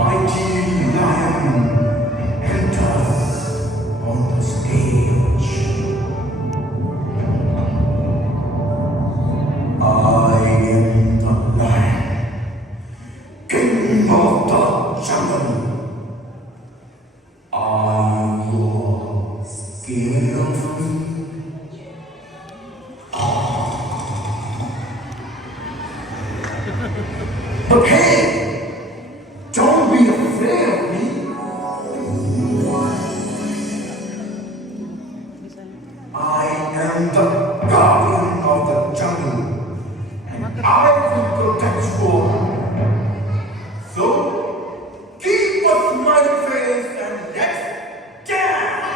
mighty lion enters on the stage. I am the lion, king of the jungle. Are you scared of me? Okay, don't be afraid of me. I am the guardian of the jungle, and I will protect you all. So, keep a smiling face and let's dance!